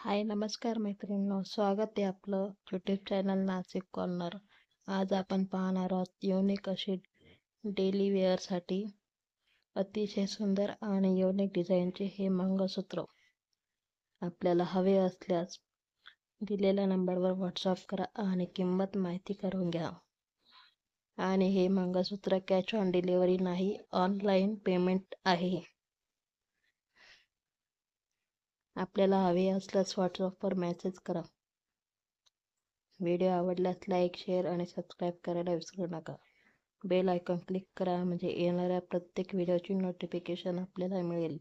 हाय नमस्कार मैत्रिणींनो, स्वागत आहे आपलं यूट्यूब चॅनल नाशिक कॉर्नर. आज आपण पाहणार आहोत युनिक अशी डेली वेअरसाठी अतिशय सुंदर आणि युनिक डिझाईनचे हे मंगळसूत्र. आपल्याला हवे असल्यास दिलेल्या नंबरवर व्हॉट्सअप करा आणि किंमत माहिती करून घ्या. आणि हे मंगळसूत्र कॅश ऑन डिलिव्हरी नाही, ऑनलाईन पेमेंट आहे. आपल्याला हवे असल्यास व्हॉट्सअपवर मेसेज करा. व्हिडिओ आवडल्यास लाईक, शेअर आणि सबस्क्राईब करायला विसरू नका. बेल आयकॉन क्लिक करा म्हणजे येणाऱ्या प्रत्येक व्हिडिओची नोटिफिकेशन आपल्याला मिळेल.